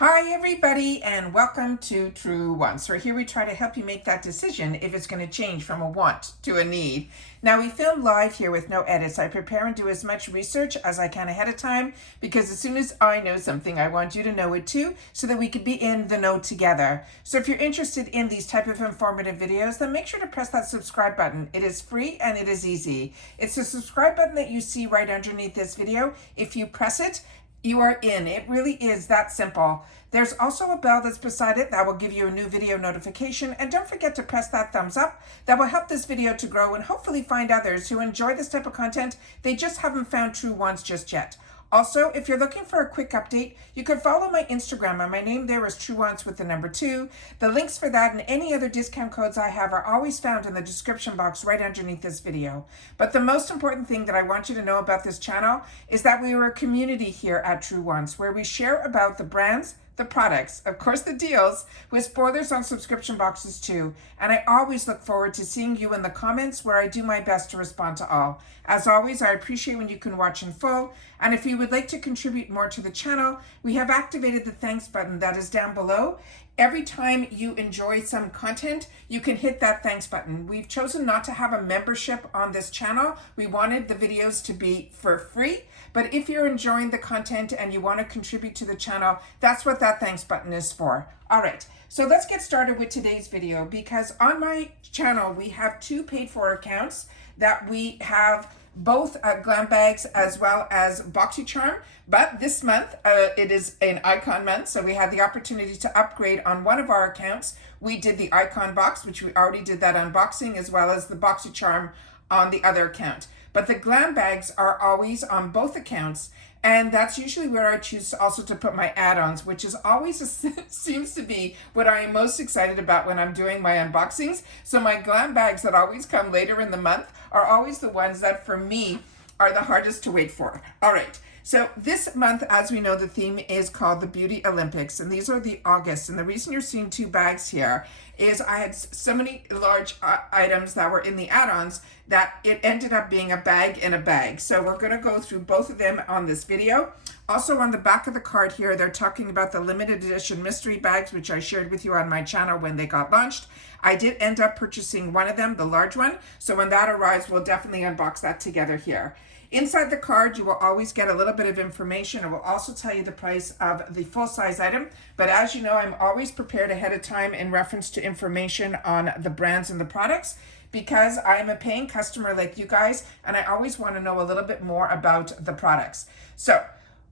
Hi everybody and welcome to Truewants, where here we try to help you make that decision if it's going to change from a want to a need. Now we film live here with no edits. I prepare and do as much research as I can ahead of time because as soon as I know something, I want you to know it too so that we could be in the know together. So if you're interested in these type of informative videos, then make sure to press that subscribe button. It is free and it is easy. It's the subscribe button that you see right underneath this video. If you press it, you are in. It really is that simple. There's also a bell that's beside it that will give you a new video notification. And don't forget to press that thumbs up. That will help this video to grow and hopefully find others who enjoy this type of content. They just haven't found Truewants just yet. Also, if you're looking for a quick update, you can follow my Instagram, and my name there is Truewants with the number 2. The links for that and any other discount codes I have are always found in the description box right underneath this video. But the most important thing that I want you to know about this channel is that we are a community here at Truewants, where we share about the brands, the products, of course the deals, with spoilers on subscription boxes too. And I always look forward to seeing you in the comments, where I do my best to respond to all. As always, I appreciate when you can watch in full. And if you would like to contribute more to the channel, we have activated the thanks button that is down below. Every time you enjoy some content, you can hit that thanks button. We've chosen not to have a membership on this channel. We wanted the videos to be for free. But if you're enjoying the content and you want to contribute to the channel, that's what that thanks button is for. All right, so let's get started with today's video, because on my channel, we have 2 paid for accounts that we have both GlamBags as well as BoxyCharm. But this month, it is an icon month, so we had the opportunity to upgrade on one of our accounts. We did the icon box, which we already did that unboxing, as well as the BoxyCharm on the other account. But the GlamBags are always on both accounts, and that's usually where I choose also to put my add-ons, which is always seems to be what I am most excited about when I'm doing my unboxings. So my GlamBags that always come later in the month are always the ones that for me are the hardest to wait for. All right. So this month, as we know, the theme is called the Beauty Olympics, and these are the August. And the reason you're seeing 2 bags here is I had so many large items that were in the add-ons that it ended up being a bag in a bag. So we're going to go through both of them on this video. Also on the back of the card here, they're talking about the limited edition mystery bags, which I shared with you on my channel when they got launched. I did end up purchasing one of them, the large one. So when that arrives, we'll definitely unbox that together here. Inside the card, you will always get a little bit of information. It will also tell you the price of the full-size item. But as you know, I'm always prepared ahead of time in reference to information on the brands and the products, because I am a paying customer like you guys, and I always want to know a little bit more about the products. So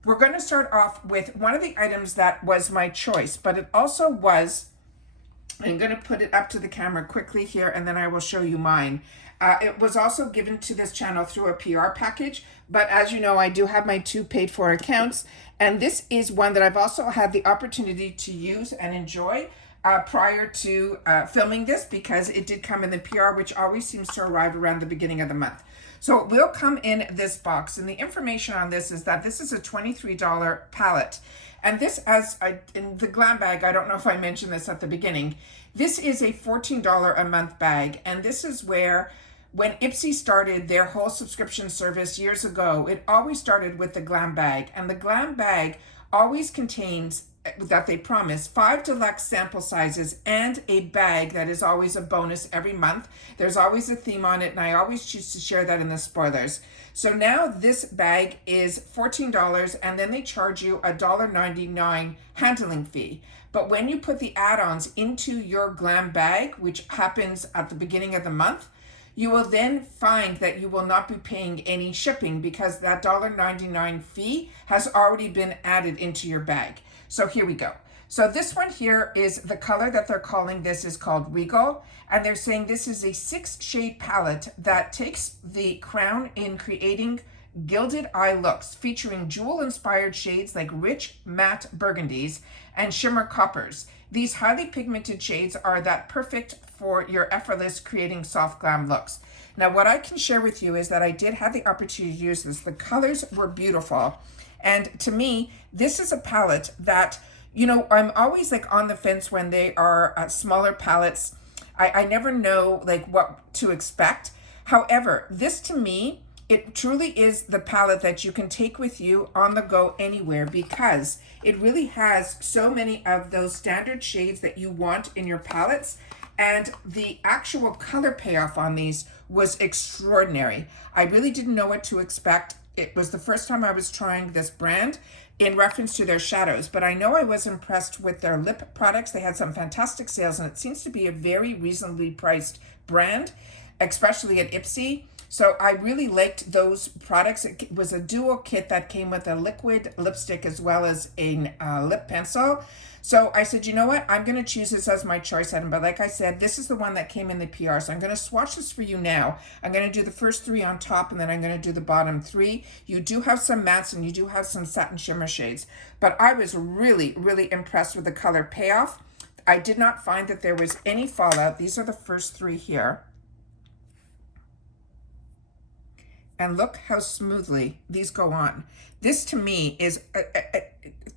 we're going to start off with one of the items that was my choice, but it also was, I'm going to put it up to the camera quickly here, and then I will show you mine. It was also given to this channel through a PR package, but as you know, I do have my 2 paid for accounts, and this is one that I've also had the opportunity to use and enjoy prior to filming this, because it did come in the PR, which always seems to arrive around the beginning of the month. So it will come in this box, and the information on this is that this is a $23 palette. And this, in the GlamBag, I don't know if I mentioned this at the beginning, this is a $14 a month bag, and this is where, when IPSY started their whole subscription service years ago, it always started with the GlamBag. And the GlamBag always contains, that they promise, 5 deluxe sample sizes and a bag that is always a bonus every month. There's always a theme on it, and I always choose to share that in the spoilers. So now this bag is $14, and then they charge you a $1.99 handling fee. But when you put the add-ons into your GlamBag, which happens at the beginning of the month, you will then find that you will not be paying any shipping, because that $1.99 fee has already been added into your bag. So here we go. So this one here is the color that they're calling this is called Regal. And they're saying this is a 6-shade palette that takes the crown in creating gilded eye looks, featuring jewel-inspired shades like rich matte burgundies and shimmer coppers. These highly pigmented shades are that perfect for your effortless creating soft glam looks. Now, what I can share with you is that I did have the opportunity to use this. The colors were beautiful. And to me, this is a palette that, you know, I'm always like on the fence when they are smaller palettes. I never know like what to expect. However, this to me It truly is the palette that you can take with you on the go anywhere, because it really has so many of those standard shades that you want in your palettes. And the actual color payoff on these was extraordinary. I really didn't know what to expect. It was the first time I was trying this brand in reference to their shadows, but I know I was impressed with their lip products. They had some fantastic sales, and it seems to be a very reasonably priced brand, especially at IPSY. So I really liked those products. It was a dual kit that came with a liquid lipstick as well as a lip pencil. So I said, you know what? I'm going to choose this as my choice item. But like I said, this is the one that came in the PR. So I'm going to swatch this for you now. I'm going to do the first 3 on top, and then I'm going to do the bottom 3. You do have some mattes and you do have some satin shimmer shades. But I was really, really impressed with the color payoff. I did not find that there was any fallout. These are the first 3 here. And look how smoothly these go on. This to me is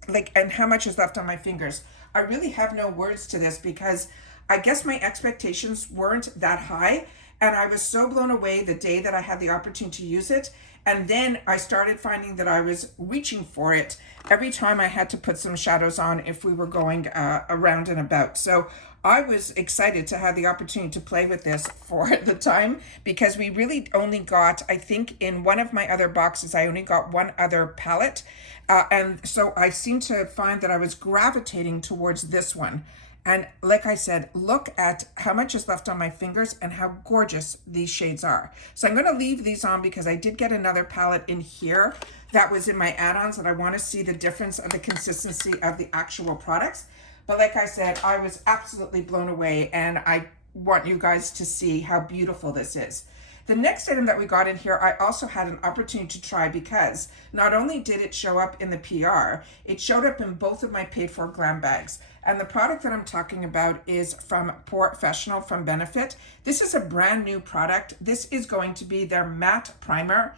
like, and how much is left on my fingers. I really have no words to this, because I guess my expectations weren't that high. And I was so blown away the day that I had the opportunity to use it. And then I started finding that I was reaching for it every time I had to put some shadows on if we were going around and about. So I was excited to have the opportunity to play with this for the time, because we really only got, I think in one of my other boxes, I only got one other palette. And so I seemed to find that I was gravitating towards this one. And like I said, look at how much is left on my fingers and how gorgeous these shades are. So I'm going to leave these on because I did get another palette in here that was in my add-ons, and I want to see the difference of the consistency of the actual products. But like I said, I was absolutely blown away, and I want you guys to see how beautiful this is. The next item that we got in here, I also had an opportunity to try, because not only did it show up in the PR, it showed up in both of my paid for GlamBags. And the product that I'm talking about is from Professional from Benefit. This is a brand new product. This is going to be their matte primer.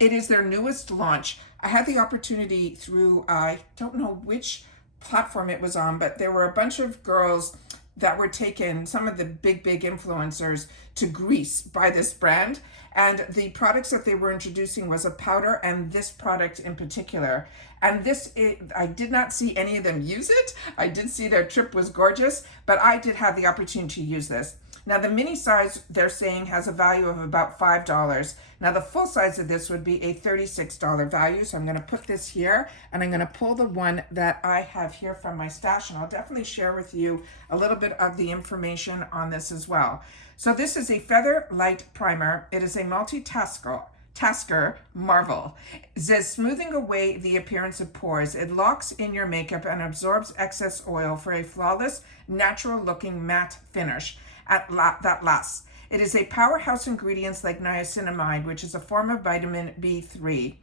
It is their newest launch. I had the opportunity through, I don't know which platform it was on, but there were a bunch of girls that were taken, some of the big influencers, to Greece by this brand. And the products that they were introducing was a powder, and this product in particular. And this, I did not see any of them use it. I did see their trip was gorgeous, but I did have the opportunity to use this. Now the mini size, they're saying, has a value of about $5. Now the full size of this would be a $36 value. So I'm going to put this here, and I'm going to pull the one that I have here from my stash, and I'll definitely share with you a little bit of the information on this as well. So this is a Feather Light Primer. It is a multitasker marvel. It says, smoothing away the appearance of pores. It locks in your makeup and absorbs excess oil for a flawless, natural looking matte finish that lasts. It is a powerhouse ingredients like niacinamide, which is a form of vitamin B3.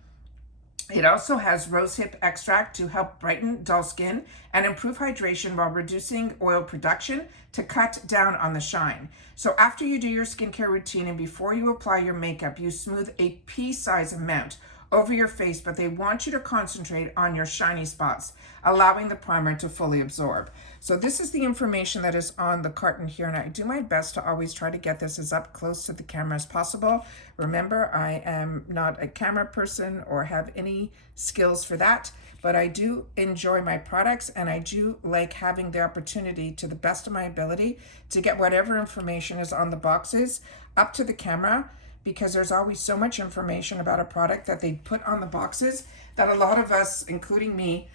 It also has rosehip extract to help brighten dull skin and improve hydration while reducing oil production to cut down on the shine. So after you do your skincare routine and before you apply your makeup, you smooth a pea-sized amount over your face, but they want you to concentrate on your shiny spots, allowing the primer to fully absorb. So this is the information that is on the carton here, and I do my best to always try to get this as up close to the camera as possible. Remember, I am not a camera person or have any skills for that, but I do enjoy my products, and I do like having the opportunity, to the best of my ability, to get whatever information is on the boxes up to the camera, because there's always so much information about a product that they put on the boxes that a lot of us, including me,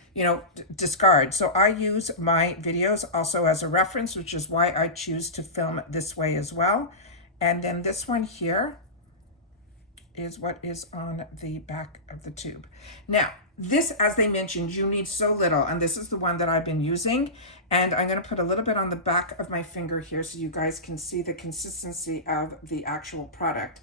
discard. So I use my videos also as a reference, which is why I choose to film this way as well. And then this one here is what is on the back of the tube. Now, this, as they mentioned, you need so little, and this is the one that I've been using. And I'm going to put a little bit on the back of my finger here so you guys can see the consistency of the actual product.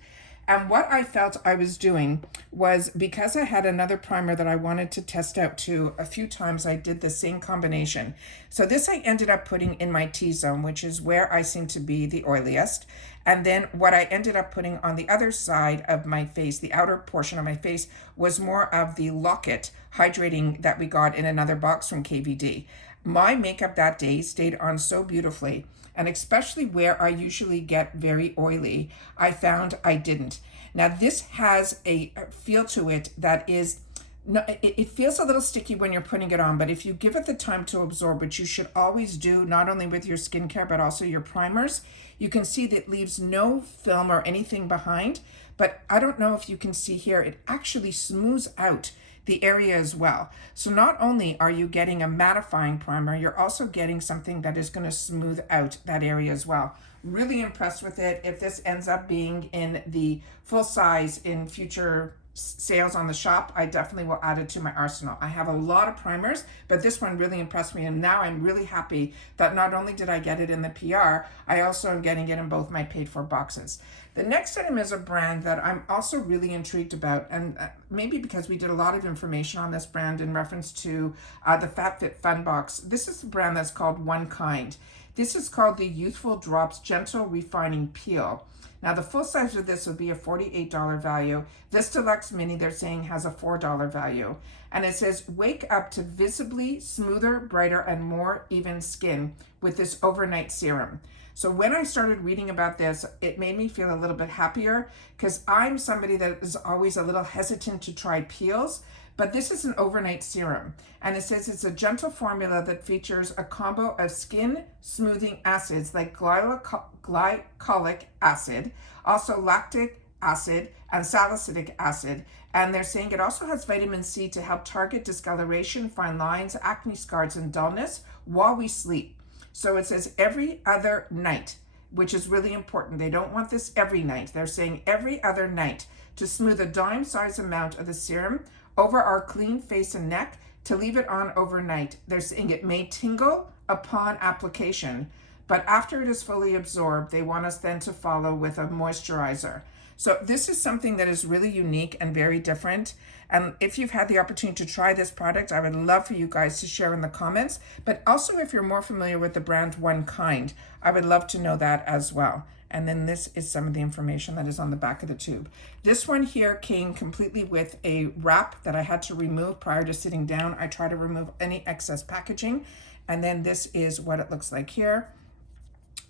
And what I felt I was doing was, because I had another primer that I wanted to test out too, a few times I did the same combination. So this I ended up putting in my T-zone, which is where I seem to be the oiliest. And then what I ended up putting on the other side of my face, the outer portion of my face, was more of the Locket hydrating that we got in another box from KVD. My makeup that day stayed on so beautifully, and especially where I usually get very oily, I found I didn't. Now this has a feel to it that is, no, it feels a little sticky when you're putting it on, but if you give it the time to absorb, which you should always do, not only with your skincare, but also your primers, you can see that it leaves no film or anything behind. But I don't know if you can see here, it actually smooths out the area as well. So not only are you getting a mattifying primer, you're also getting something that is going to smooth out that area as well. Really impressed with it. If this ends up being in the full size in future sales on the shop, I definitely will add it to my arsenal. I have a lot of primers, but this one really impressed me, and now I'm really happy that not only did I get it in the PR, I also am getting it in both my paid for boxes. The next item is a brand that I'm also really intrigued about, and maybe because we did a lot of information on this brand in reference to the FabFitFun box. This is the brand that's called OneKind. This is called the Youthful Drops Gentle Refining Peel. Now the full size of this would be a $48 value. This deluxe mini they're saying has a $4 value. And it says, wake up to visibly smoother, brighter, and more even skin with this overnight serum. So when I started reading about this, it made me feel a little bit happier, because I'm somebody that is always a little hesitant to try peels. But this is an overnight serum, and it says it's a gentle formula that features a combo of skin smoothing acids like glycolic acid, also lactic acid and salicylic acid. And they're saying it also has vitamin C to help target discoloration, fine lines, acne scars, and dullness while we sleep. So it says every other night, which is really important. They don't want this every night. They're saying every other night to smooth a dime-sized amount of the serum over our clean face and neck to leave it on overnight. They're saying it may tingle upon application, but after it is fully absorbed, they want us then to follow with a moisturizer. So this is something that is really unique and very different. And if you've had the opportunity to try this product, I would love for you guys to share in the comments. But also, if you're more familiar with the brand OneKind, I would love to know that as well. And then this is some of the information that is on the back of the tube. This one here came completely with a wrap that I had to remove prior to sitting down. I try to remove any excess packaging. And then this is what it looks like here.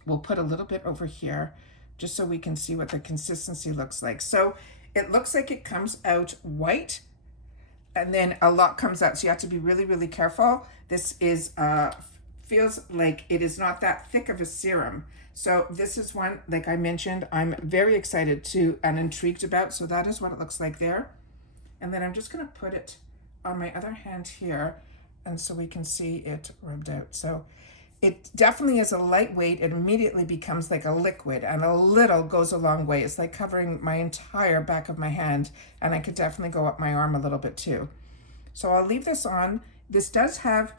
We'll put a little bit over here just so we can see what the consistency looks like. So it looks like it comes out white, and then a lot comes out. So you have to be really, really careful. This is, feels like it is not that thick of a serum. So this is one, like I mentioned, I'm very excited to and intrigued about. So that is what it looks like there. And then I'm just gonna put it on my other hand here, and so we can see it rubbed out. So it definitely is a lightweight. It immediately becomes like a liquid, and a little goes a long way. It's like covering my entire back of my hand, and I could definitely go up my arm a little bit too. So I'll leave this on. This does have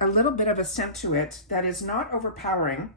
a little bit of a scent to it that is not overpowering.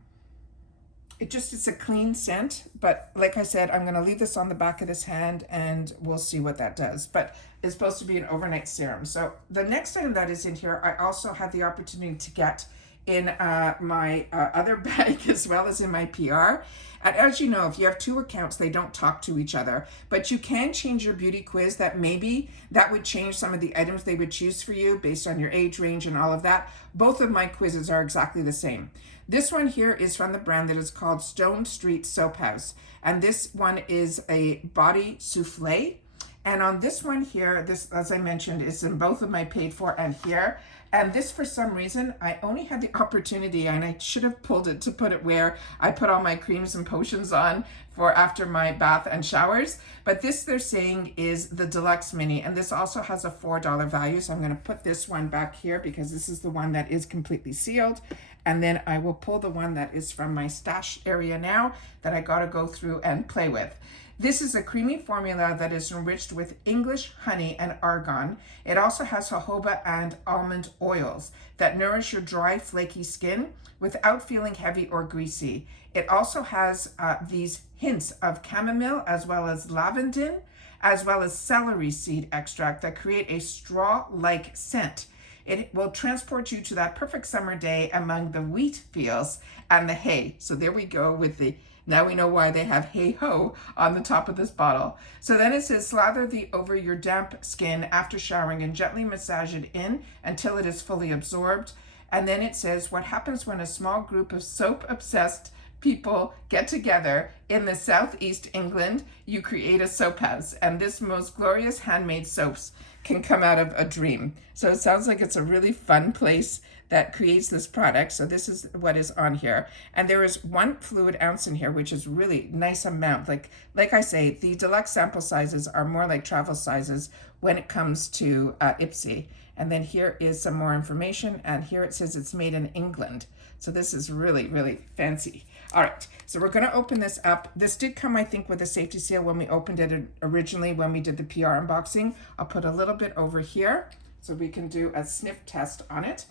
It's a clean scent, but like I said, I'm gonna leave this on the back of this hand and we'll see what that does. But it's supposed to be an overnight serum. So the next item that is in here, I also had the opportunity to get in my other bag as well as in my PR. And as you know, if you have two accounts, they don't talk to each other, but you can change your beauty quiz that maybe that would change some of the items they would choose for you based on your age range and all of that. Both of my quizzes are exactly the same. This one here is from the brand that is called Stone Street Soap House. And this one is a body souffle. And on this one here, this, as I mentioned, is in both of my paid for and here. And this, for some reason, I only had the opportunity, and I should have pulled it to put it where I put all my creams and potions on for after my bath and showers. But this, they're saying, is the deluxe mini, and this also has a $4 value. So I'm going to put this one back here because this is the one that is completely sealed. And then I will pull the one that is from my stash area now that I got to go through and play with. This is a creamy formula that is enriched with English honey and argan. It also has jojoba and almond oils that nourish your dry, flaky skin without feeling heavy or greasy. It also has these hints of chamomile as well as lavender, as well as celery seed extract that create a straw-like scent. It will transport you to that perfect summer day among the wheat fields and the hay. So there we go with the Now we know why they have hey ho on the top of this bottle. So then it says slather over your damp skin after showering and gently massage it in until it is fully absorbed. And then it says what happens when a small group of soap obsessed people get together in the southeast England, you create a soap house, and this most glorious handmade soaps can come out of a dream. So it sounds like it's a really fun place that creates this product. So this is what is on here, and there is 1 fluid ounce in here, which is really nice amount. Like I say, the deluxe sample sizes are more like travel sizes when it comes to IPSY. And then here is some more information, and here it says it's made in England. So this is really, really fancy. All right, so we're gonna open this up. This did come, I think, with a safety seal when we opened it originally when we did the PR unboxing. I'll put a little bit over here so we can do a sniff test on it.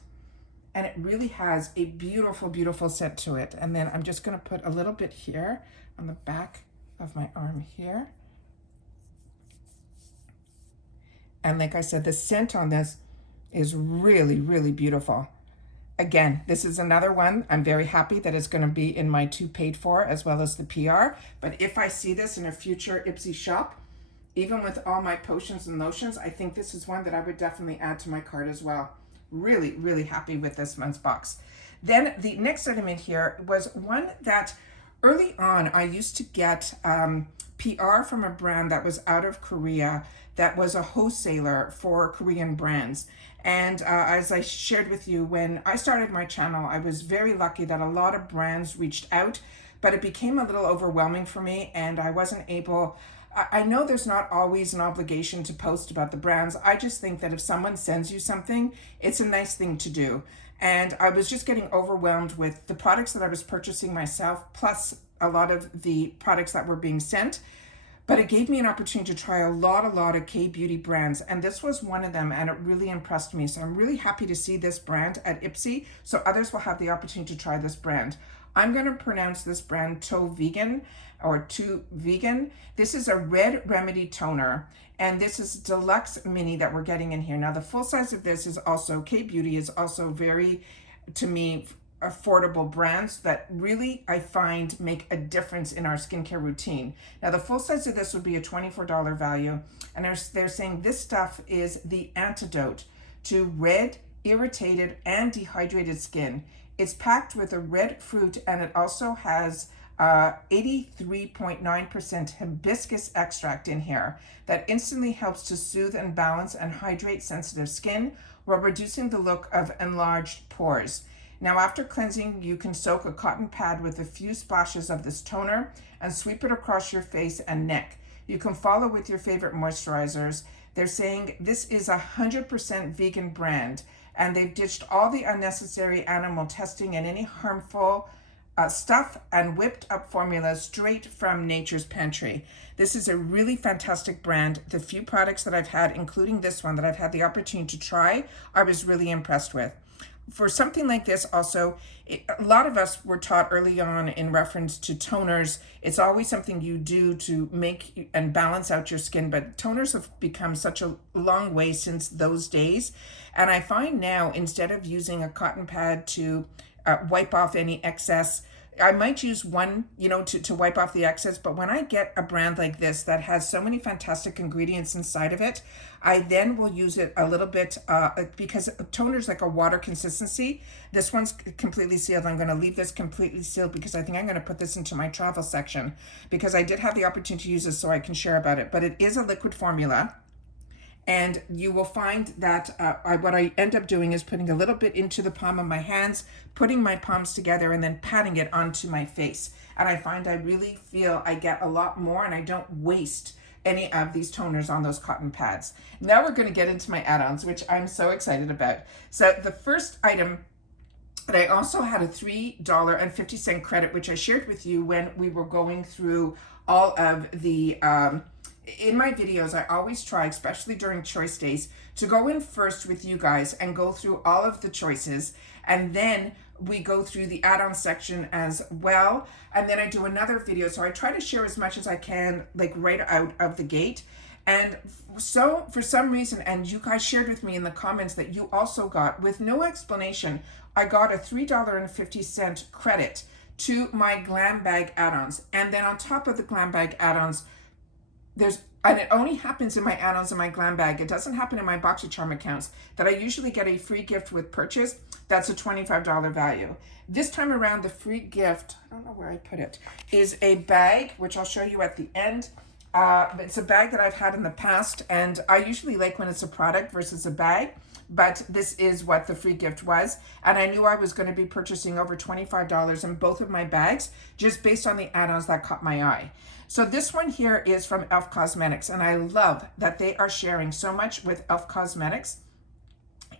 And it really has a beautiful, beautiful scent to it. And then I'm just gonna put a little bit here on the back of my arm here. And like I said, the scent on this is really, really beautiful. Again, this is another one. I'm very happy that it's going to be in my 2 paid for as well as the PR. But if I see this in a future IPSY shop, even with all my potions and lotions, I think this is one that I would definitely add to my cart as well. Really, really happy with this month's box. Then the next item in here was one that early on I used to get PR from a brand that was out of Korea that was a wholesaler for Korean brands. And as I shared with you, when I started my channel, I was very lucky that a lot of brands reached out, but it became a little overwhelming for me and I wasn't able. I know there's not always an obligation to post about the brands. I just think that if someone sends you something, it's a nice thing to do. And I was just getting overwhelmed with the products that I was purchasing myself, plus a lot of the products that were being sent. But it gave me an opportunity to try a lot of K-beauty brands, and this was one of them, and it really impressed me. So I'm really happy to see this brand at IPSY, so others will have the opportunity to try this brand. I'm going to pronounce this brand Tovegan or Tovegan. This is a red remedy toner, and this is deluxe mini that we're getting in here. Now the full size of this is also, K-beauty is also very, to me, affordable brands that really I find make a difference in our skincare routine. Now the full size of this would be a $24 value, and they're saying this stuff is the antidote to red, irritated, and dehydrated skin. It's packed with a red fruit, and it also has 83.9% hibiscus extract in here that instantly helps to soothe and balance and hydrate sensitive skin while reducing the look of enlarged pores. Now after cleansing, you can soak a cotton pad with a few splashes of this toner and sweep it across your face and neck. You can follow with your favorite moisturizers. They're saying this is a 100% vegan brand, and they've ditched all the unnecessary animal testing and any harmful stuff and whipped up formulas straight from nature's pantry. This is a really fantastic brand. The few products that I've had, including this one that I've had the opportunity to try, I was really impressed with. For something like this also, a lot of us were taught early on in reference to toners, it's always something you do to make and balance out your skin, but toners have become such a long way since those days. And I find now, instead of using a cotton pad to wipe off any excess, I might use one, to wipe off the excess, but when I get a brand like this that has so many fantastic ingredients inside of it, I then will use it a little bit because toner's like a water consistency. This one's completely sealed. I'm going to leave this completely sealed because I think I'm going to put this into my travel section because I did have the opportunity to use this so I can share about it, but it is a liquid formula. And you will find that what I end up doing is putting a little bit into the palm of my hands, putting my palms together, and then patting it onto my face. And I find I really feel I get a lot more, and I don't waste any of these toners on those cotton pads. Now we're going to get into my add-ons, which I'm so excited about. So the first item, but I also had a $3.50 credit, which I shared with you when we were going through all of the in my videos. I always try, especially during choice days, to go in first with you guys and go through all of the choices, and then we go through the add-on section as well, and then I do another video. So I try to share as much as I can, like right out of the gate. And so for some reason, and you guys shared with me in the comments that you also got, with no explanation, I got a $3.50 credit to my GlamBag add-ons. And then on top of the GlamBag add-ons, and it only happens in my add-ons and my GlamBag. It doesn't happen in my BoxyCharm accounts, that I usually get a free gift with purchase. That's a $25 value. This time around, the free gift, I don't know where I put it, is a bag, which I'll show you at the end. It's a bag that I've had in the past, and I usually like when it's a product versus a bag, but this is what the free gift was. And I knew I was going to be purchasing over $25 in both of my bags, just based on the add-ons that caught my eye. So this one here is from e.l.f. Cosmetics, and I love that they are sharing so much with e.l.f. Cosmetics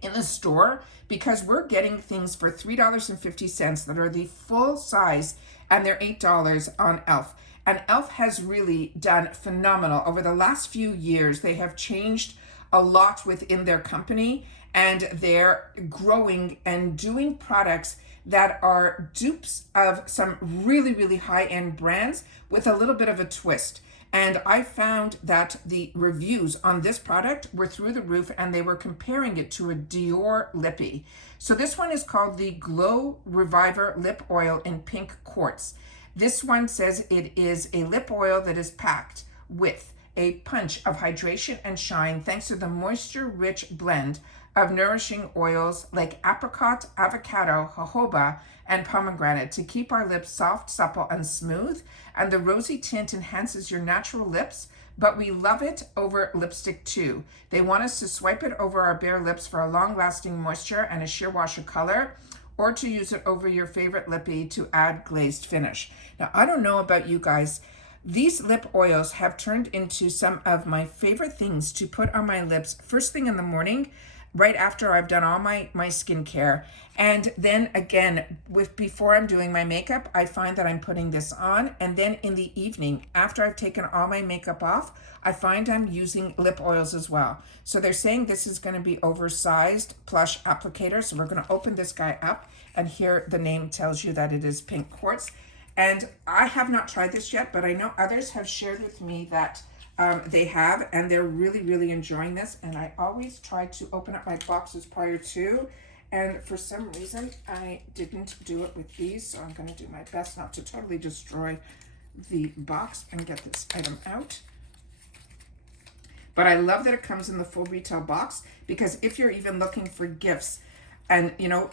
in the store, because we're getting things for $3.50 that are the full size, and they're $8 on e.l.f. And e.l.f. has really done phenomenal. Over the last few years, they have changed a lot within their company, and they're growing and doing products that are dupes of some really, really high-end brands with a little bit of a twist. And I found that the reviews on this product were through the roof, and they were comparing it to a Dior lippy. So this one is called the Glow Reviver Lip Oil in Pink Quartz. This one says it is a lip oil that is packed with a punch of hydration and shine thanks to the moisture-rich blend of nourishing oils like apricot, avocado, jojoba, and pomegranate to keep our lips soft, supple, and smooth. And the rosy tint enhances your natural lips, but we love it over lipstick too. They want us to swipe it over our bare lips for a long-lasting moisture and a sheer wash of color, or to use it over your favorite lippy to add glazed finish. Now, I don't know about you guys, these lip oils have turned into some of my favorite things to put on my lips first thing in the morning, right after I've done all my skincare. And then again, before I'm doing my makeup, I find that I'm putting this on. And then in the evening, after I've taken all my makeup off, I find I'm using lip oils as well. So they're saying this is going to be oversized plush applicator. So we're going to open this guy up, and here the name tells you that it is pink quartz. And I have not tried this yet, but I know others have shared with me that they have, and they're really, really enjoying this. And I always try to open up my boxes prior to, and for some reason I didn't do it with these, so I'm going to do my best not to totally destroy the box and get this item out. But I love that it comes in the full retail box, because if you're even looking for gifts, and you know,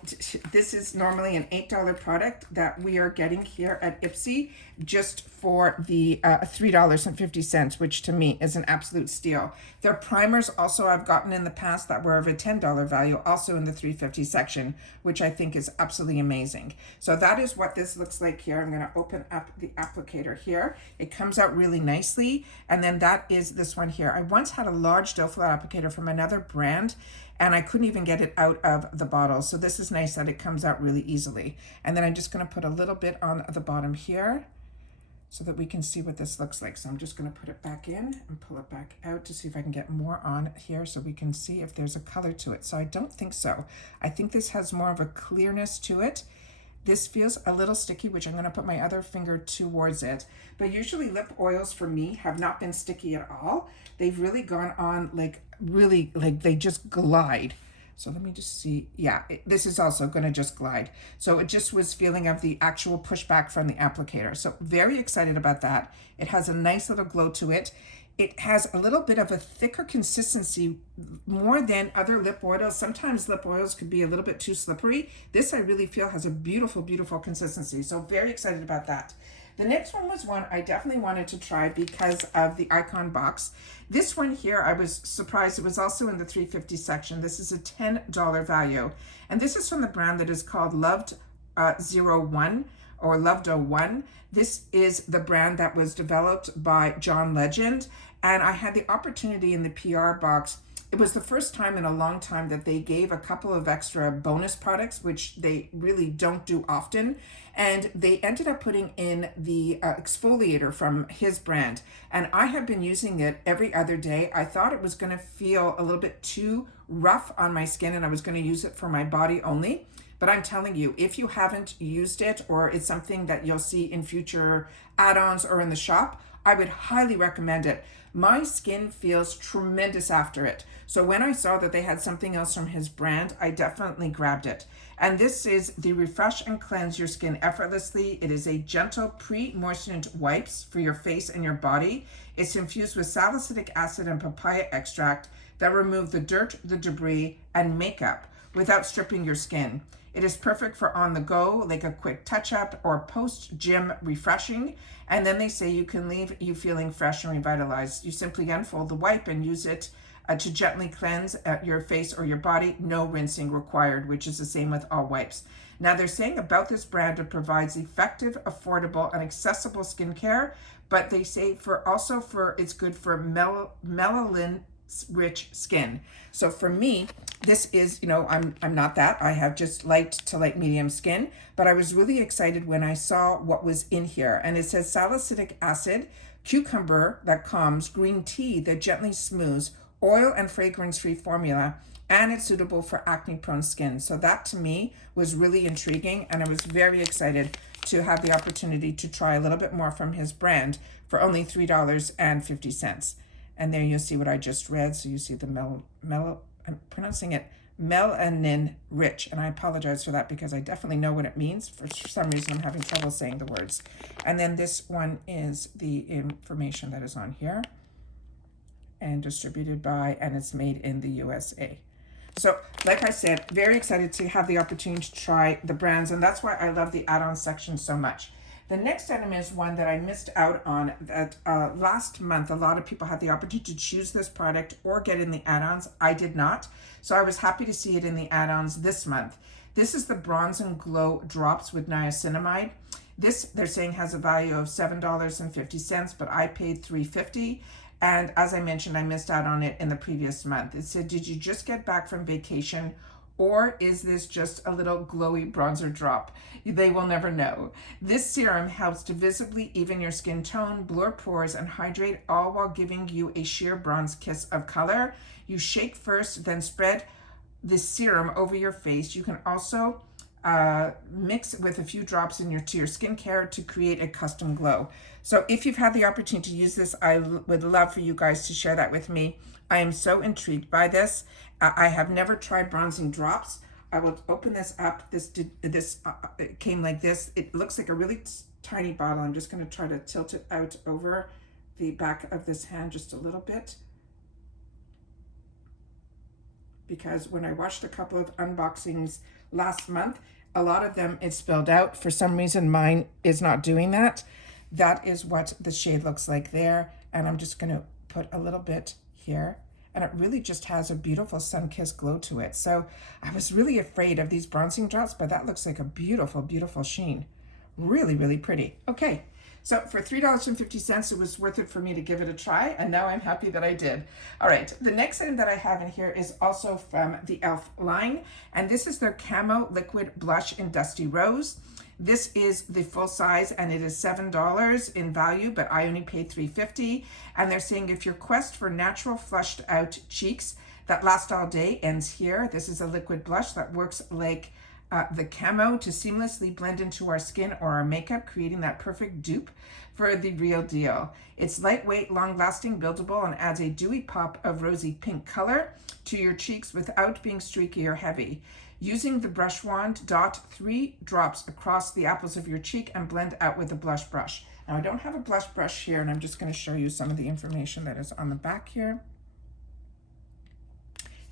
this is normally an $8 product that we are getting here at IPSY just for the $3.50, which to me is an absolute steal. Their primers also I've gotten in the past that were of a $10 value, also in the $3.50 section, which I think is absolutely amazing. So that is what this looks like here. I'm going to open up the applicator here. It comes out really nicely, and then that is this one here. I once had a large doe foot applicator from another brand, and I couldn't even get it out of the bottle. So this is nice that it comes out really easily. And then I'm just going to put a little bit on the bottom here so that we can see what this looks like. So I'm just going to put it back in and pull it back out to see if I can get more on here so we can see if there's a color to it. So I don't think so. I think this has more of a clearness to it. This feels a little sticky, which I'm going to put my other finger towards it. But usually lip oils for me have not been sticky at all. They've really gone on like they just glide. So let me just see. Yeah, this is also going to just glide. So it just was feeling of the actual pushback from the applicator. So very excited about that. It has a nice little glow to it. It has a little bit of a thicker consistency, more than other lip oils. Sometimes lip oils could be a little bit too slippery. This I really feel has a beautiful, beautiful consistency. So very excited about that. The next one was one I definitely wanted to try because of the icon box. This one here, I was surprised it was also in the $3.50 section. This is a $10 value. And this is from the brand that is called Loved 01 or Loved 01. This is the brand that was developed by John Legend. And I had the opportunity in the PR box. It was the first time in a long time that they gave a couple of extra bonus products, which they really don't do often. And they ended up putting in the exfoliator from his brand. And I have been using it every other day. I thought it was going to feel a little bit too rough on my skin, and I was going to use it for my body only. But I'm telling you, if you haven't used it, or it's something that you'll see in future add-ons or in the shop, I would highly recommend it. My skin feels tremendous after it. So when I saw that they had something else from his brand, I definitely grabbed it. And this is the Refresh and Cleanse Your Skin Effortlessly. It is a gentle pre-moistenant wipes for your face and your body. It's infused with salicylic acid and papaya extract that remove the dirt, the debris, and makeup without stripping your skin. It is perfect for on the go, like a quick touch-up or post-gym refreshing. And then they say you can leave you feeling fresh and revitalized. You simply unfold the wipe and use it to gently cleanse your face or your body. No rinsing required, which is the same with all wipes. Now they're saying about this brand, it provides effective, affordable, and accessible skincare, but they say it's good for melanin rich skin. So for me, this is, I'm not that. I have just light to light medium skin, but I was really excited when I saw what was in here. And it says salicylic acid, cucumber that calms, green tea that gently smooths, oil and fragrance-free formula, and it's suitable for acne-prone skin. So that to me was really intriguing, and I was very excited to have the opportunity to try a little bit more from his brand for only $3.50. And there you see what I just read. So you see the I'm pronouncing it melanin rich, and I apologize for that because I definitely know what it means. For some reason, I'm having trouble saying the words. And then this one is the information that is on here, and distributed by, and it's made in the USA. So like I said, very excited to have the opportunity to try the brands, and that's why I love the add-on section so much. The next item is one that I missed out on that last month. A lot of people had the opportunity to choose this product or get in the add-ons. I did not. So I was happy to see it in the add-ons this month. This is the Bronze and Glow Drops with niacinamide. This, they're saying, has a value of $7.50, but I paid $3.50. And as I mentioned, I missed out on it in the previous month. It said, did you just get back from vacation, or is this just a little glowy bronzer drop? They will never know. This serum helps to visibly even your skin tone, blur pores, and hydrate, all while giving you a sheer bronze kiss of color. You shake first, then spread the serum over your face. You can also mix with a few drops to your skincare to create a custom glow. So if you've had the opportunity to use this, I would love for you guys to share that with me. I am so intrigued by this. I have never tried bronzing drops. I will open this up. It came like this. It looks like a really tiny bottle. I'm just going to try to tilt it out over the back of this hand just a little bit, because when I watched a couple of unboxings last month, a lot of them it spilled out. For some reason, mine is not doing that. That is what the shade looks like there. And I'm just going to put a little bit here. And it really just has a beautiful sun-kissed glow to it. So I was really afraid of these bronzing drops, but that looks like a beautiful, beautiful sheen. Really, really pretty. Okay, so for $3.50, it was worth it for me to give it a try, and now I'm happy that I did. All right, the next item that I have in here is also from the e.l.f. line, and this is their Camo Liquid Blush in Dusty Rose. This is the full size, and it is $7 in value, but I only paid $3.50. And they're saying if your quest for natural flushed out cheeks that last all day ends here, this is a liquid blush that works like the camo to seamlessly blend into our skin or our makeup, creating that perfect dupe for the real deal. It's lightweight, long-lasting, buildable, and adds a dewy pop of rosy pink color to your cheeks without being streaky or heavy. Using the brush wand, dot 3 drops across the apples of your cheek and blend out with a blush brush. Now I don't have a blush brush here, and I'm just going to show you some of the information that is on the back here.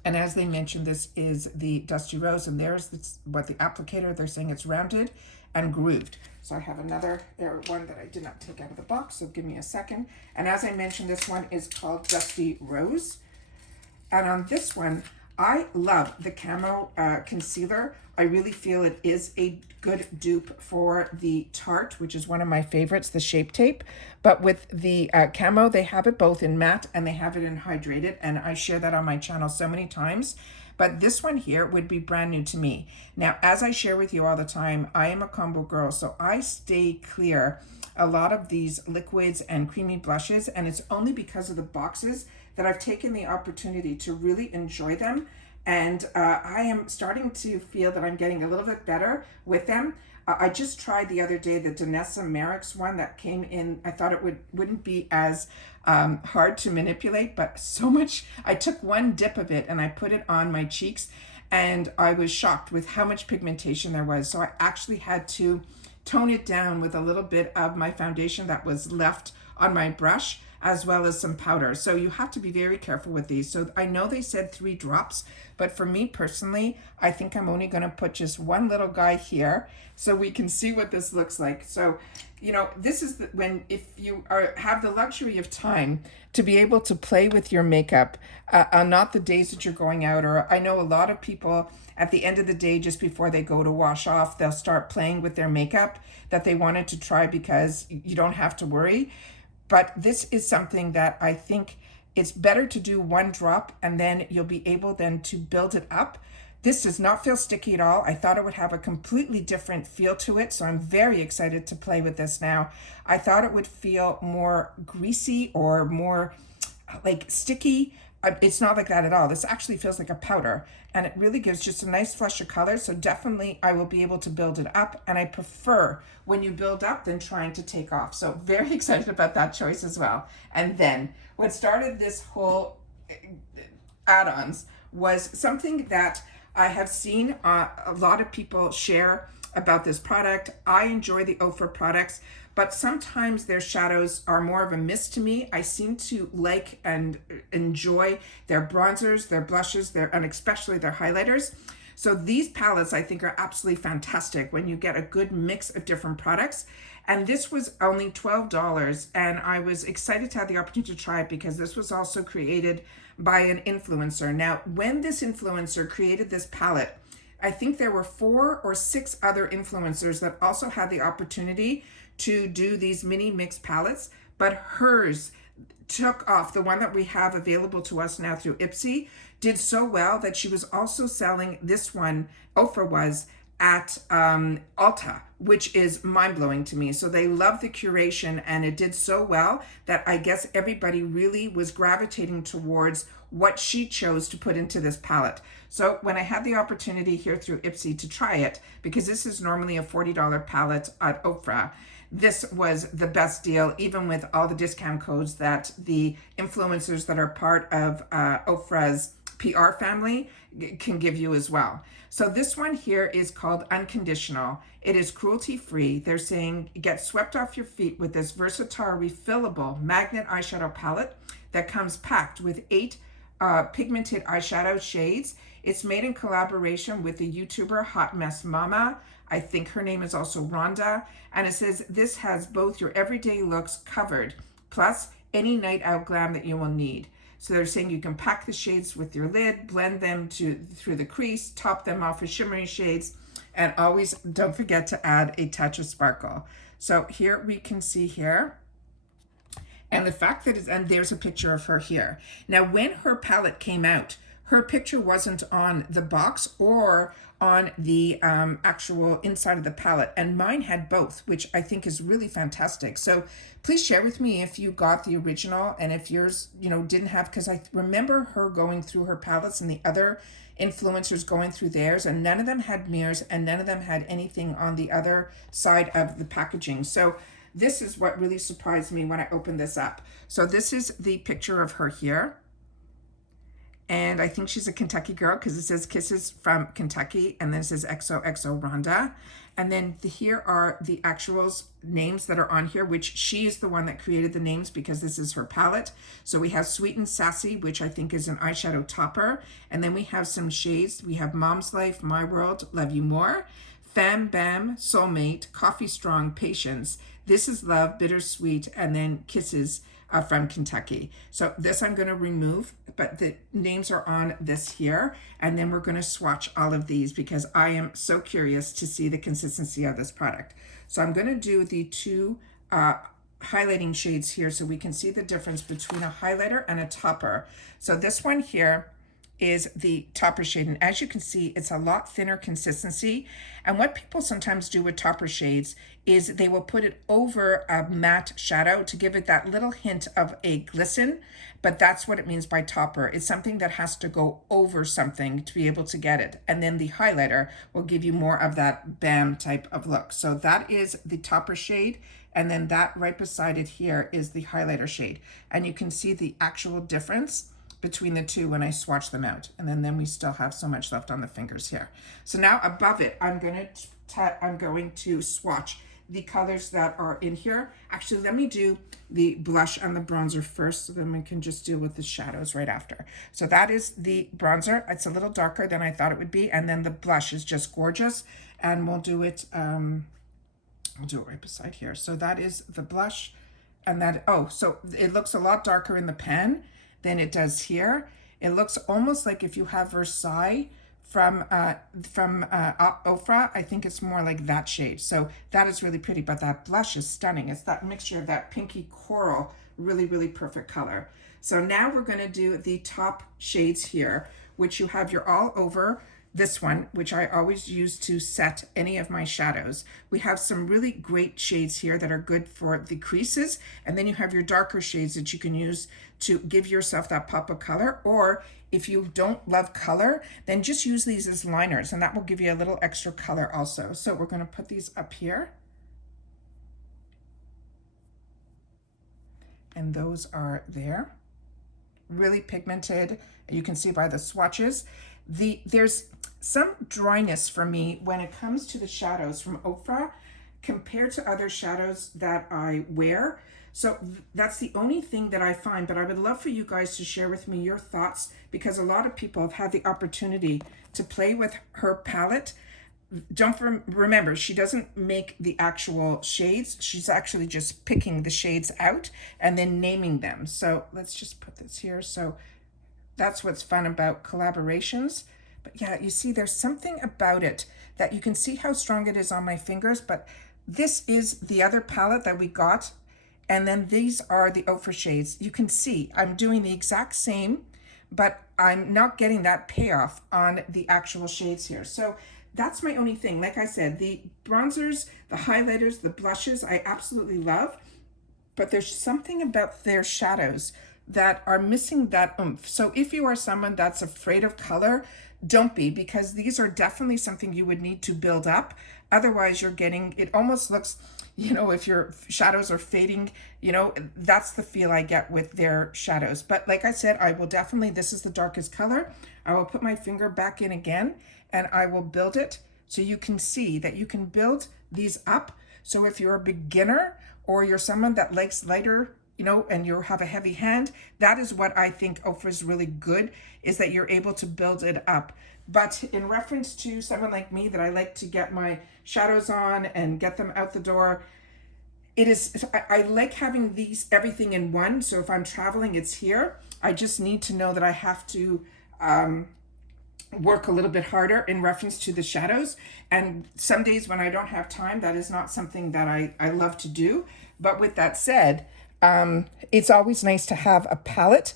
And as they mentioned, this is the Dusty Rose, and there's what the applicator, they're saying it's rounded and grooved. So I have another one that I did not take out of the box, so give me a second. And as I mentioned, this one is called Dusty Rose. And on this one, I love the camo concealer. I really feel it is a good dupe for the Tarte, which is one of my favorites, the Shape Tape. But with the camo, they have it both in matte and they have it in hydrated, and I share that on my channel so many times. But this one here would be brand new to me. Now, as I share with you all the time, I am a combo girl, so I stay clear a lot of these liquids and creamy blushes, and it's only because of the boxes that I've taken the opportunity to really enjoy them And I am starting to feel that I'm getting a little bit better with them. I just tried the other day the Danessa Merrick's one that came in. I thought it wouldn't be as hard to manipulate, but so much. I took one dip of it and I put it on my cheeks, and I was shocked with how much pigmentation there was. So I actually had to tone it down with a little bit of my foundation that was left on my brush, as well as some powder. So you have to be very careful with these. So I know they said 3 drops, but for me personally, I think I'm only gonna put just one little guy here so we can see what this looks like. So, you know, this is when, if you have the luxury of time to be able to play with your makeup on not the days that you're going out, or I know a lot of people at the end of the day, just before they go to wash off, they'll start playing with their makeup that they wanted to try because you don't have to worry. But this is something that I think it's better to do 1 drop, and then you'll be able then to build it up. This does not feel sticky at all. I thought it would have a completely different feel to it, so I'm very excited to play with this now. I thought it would feel more greasy or more like sticky. It's not like that at all. This actually feels like a powder, and it really gives just a nice flush of color. So definitely I will be able to build it up, and I prefer when you build up than trying to take off. So very excited about that choice as well. And then what started this whole add-ons was something that I have seen a lot of people share about this product. I enjoy the Ofra products, but sometimes their shadows are more of a miss to me. I seem to like and enjoy their bronzers, their blushes, and especially their highlighters. So these palettes I think are absolutely fantastic when you get a good mix of different products. And this was only $12, and I was excited to have the opportunity to try it because this was also created by an influencer. Now, when this influencer created this palette, I think there were 4 or 6 other influencers that also had the opportunity to do these mini mix palettes, but hers took off. The one that we have available to us now through IPSY did so well that she was also selling this one, Ofra was, at Ulta, which is mind-blowing to me. So they love the curation, and it did so well that I guess everybody really was gravitating towards what she chose to put into this palette. So when I had the opportunity here through IPSY to try it, because this is normally a $40 palette at Ofra, this was the best deal, even with all the discount codes that the influencers that are part of Ofra's PR family can give you as well. So this one here is called Unconditional. It is cruelty-free. They're saying get swept off your feet with this versatile refillable magnet eyeshadow palette that comes packed with 8 pigmented eyeshadow shades. It's made in collaboration with the YouTuber Hot Mess Mama. I think her name is also Rhonda. And it says this has both your everyday looks covered, plus any night out glam that you will need. So they're saying you can pack the shades with your lid, blend them through the crease, top them off with shimmery shades, and always don't forget to add a touch of sparkle. So here we can see here, and the fact that and there's a picture of her here. Now, when her palette came out, her picture wasn't on the box or on the actual inside of the palette, and mine had both, which I think is really fantastic. So please share with me if you got the original and if yours, you know, didn't have, because I remember her going through her palettes and the other influencers going through theirs, and none of them had mirrors and none of them had anything on the other side of the packaging. So this is what really surprised me when I opened this up. So this is the picture of her here. And I think she's a Kentucky girl because it says Kisses from Kentucky, and then it says XOXO Rhonda. And then here are the actual names that are on here, which she is the one that created the names because this is her palette. So we have Sweet and Sassy, which I think is an eyeshadow topper. And then we have some shades. We have Mom's Life, My World, Love You More, Fam Bam, Soulmate, Coffee Strong, Patience, This Is Love, Bittersweet, and then Kisses from Kentucky. So this I'm going to remove, but the names are on this here, and then we're going to swatch all of these because I am so curious to see the consistency of this product. So I'm going to do the 2 highlighting shades here so we can see the difference between a highlighter and a topper. So this one here is the topper shade. And as you can see, it's a lot thinner consistency. And what people sometimes do with topper shades is they will put it over a matte shadow to give it that little hint of a glisten, but that's what it means by topper. It's something that has to go over something to be able to get it. And then the highlighter will give you more of that bam type of look. So that is the topper shade. And then that right beside it here is the highlighter shade. And you can see the actual difference between the two when I swatch them out. And then we still have so much left on the fingers here. So now above it, I'm going to swatch the colors that are in here. Actually, let me do the blush and the bronzer first, so then we can just deal with the shadows right after. So that is the bronzer. It's a little darker than I thought it would be. And then the blush is just gorgeous. And we'll do it, I'll do it right beside here. So that is the blush. And that, oh, so it looks a lot darker in the pen than it does here. It looks almost like if you have Versailles from Ofra, I think it's more like that shade. So that is really pretty, but that blush is stunning. It's that mixture of that pinky coral, really, really perfect color. So now we're gonna do the top shades here, which you have your all over. This one, which I always use to set any of my shadows. We have some really great shades here that are good for the creases. And then you have your darker shades that you can use to give yourself that pop of color. Or if you don't love color, then just use these as liners and that will give you a little extra color also. So we're gonna put these up here. And those are there. Really pigmented. You can see by the swatches. There's some dryness for me when it comes to the shadows from Ofra compared to other shadows that I wear. So that's the only thing that I find, but I would love for you guys to share with me your thoughts, because a lot of people have had the opportunity to play with her palette. Remember, she doesn't make the actual shades. She's actually just picking the shades out and then naming them. So let's just put this here. So that's what's fun about collaborations. But yeah, you see there's something about it that you can see how strong it is on my fingers, but this is the other palette that we got. And then these are the Ofra shades. You can see I'm doing the exact same, but I'm not getting that payoff on the actual shades here. So that's my only thing. Like I said, the bronzers, the highlighters, the blushes, I absolutely love, but there's something about their shadows that are missing that oomph. So if you are someone that's afraid of color, don't be, because these are definitely something you would need to build up. Otherwise you're getting, it almost looks, you know, if your shadows are fading, you know, that's the feel I get with their shadows. But like I said, I will definitely, this is the darkest color. I will put my finger back in again and I will build it so you can see that you can build these up. So if you're a beginner or you're someone that likes lighter, you know, and you have a heavy hand, that is what I think Ofra is really good, is that you're able to build it up. But in reference to someone like me that I like to get my shadows on and get them out the door, it is, I like having these, everything in one. So if I'm traveling, it's here. I just need to know that I have to work a little bit harder in reference to the shadows. And some days when I don't have time, that is not something that I love to do. But with that said, it's always nice to have a palette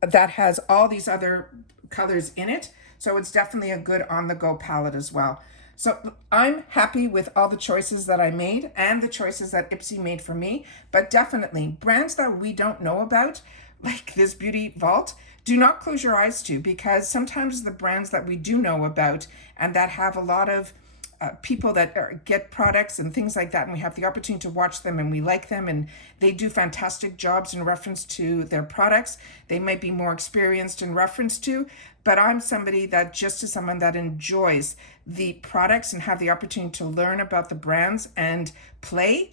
that has all these other colors in it. So it's definitely a good on-the-go palette as well. So I'm happy with all the choices that I made and the choices that IPSY made for me, but definitely brands that we don't know about, like this beauty Vaulte, do not close your eyes to, because sometimes the brands that we do know about and that have a lot of people that get products and things like that, and we have the opportunity to watch them and we like them and they do fantastic jobs in reference to their products. They might be more experienced in reference to, but I'm somebody that just is someone that enjoys the products and have the opportunity to learn about the brands and play.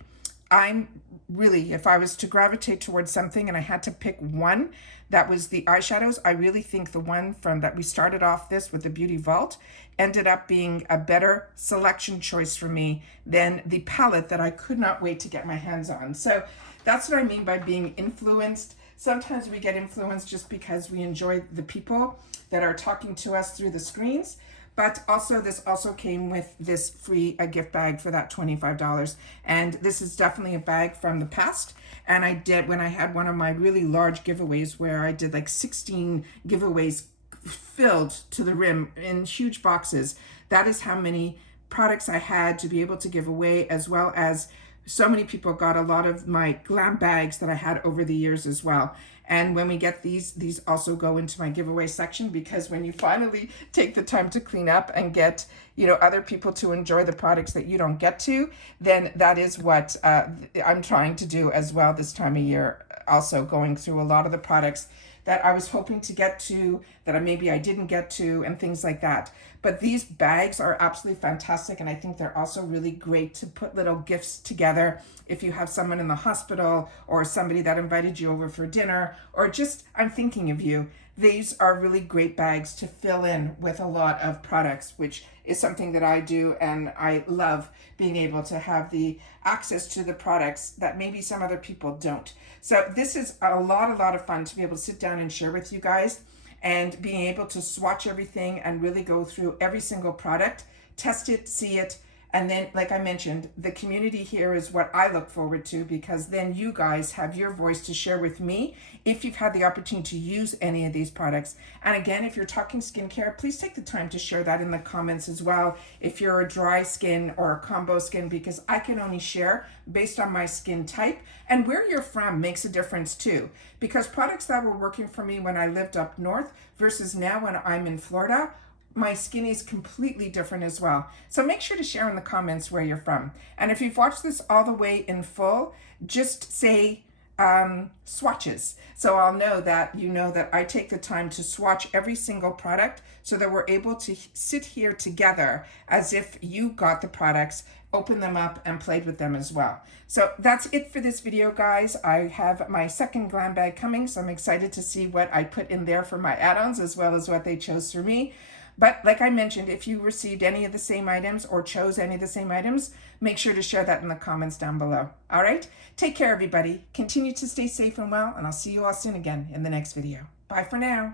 I'm really, if I was to gravitate towards something and I had to pick one, that was the eyeshadows. I really think the one from that we started off this with the Beauty Vaulte ended up being a better selection choice for me than the palette that I could not wait to get my hands on. So that's what I mean by being influenced. Sometimes we get influenced just because we enjoy the people that are talking to us through the screens. But also, this also came with this free gift bag for that $25. And this is definitely a bag from the past. And I did, when I had one of my really large giveaways where I did like 16 giveaways filled to the rim in huge boxes. That is how many products I had to be able to give away, as well as so many people got a lot of my glam bags that I had over the years as well. And when we get these also go into my giveaway section, because when you finally take the time to clean up and get, you know, other people to enjoy the products that you don't get to, then that is what I'm trying to do as well this time of year. Also going through a lot of the products that I was hoping to get to, that maybe I didn't get to, and things like that. But these bags are absolutely fantastic, and I think they're also really great to put little gifts together if you have someone in the hospital or somebody that invited you over for dinner, or just, I'm thinking of you. These are really great bags to fill in with a lot of products, which is something that I do, and I love being able to have the access to the products that maybe some other people don't. So this is a lot of fun to be able to sit down and share with you guys, and being able to swatch everything and really go through every single product, test it, see it. And then, like I mentioned, the community here is what I look forward to, because then you guys have your voice to share with me if you've had the opportunity to use any of these products. And again, if you're talking skincare, please take the time to share that in the comments as well. If you're a dry skin or a combo skin, because I can only share based on my skin type, and where you're from makes a difference too. Because products that were working for me when I lived up north versus now when I'm in Florida, my skin is completely different as well. So make sure to share in the comments where you're from. And if you've watched this all the way in full, just say swatches. So I'll know that you know that I take the time to swatch every single product, so that we're able to sit here together as if you got the products, open them up, and played with them as well. So that's it for this video, guys. I have my second glam bag coming, so I'm excited to see what I put in there for my add-ons, as well as what they chose for me. But like I mentioned, if you received any of the same items or chose any of the same items, make sure to share that in the comments down below. All right? Take care, everybody. Continue to stay safe and well, and I'll see you all soon again in the next video. Bye for now.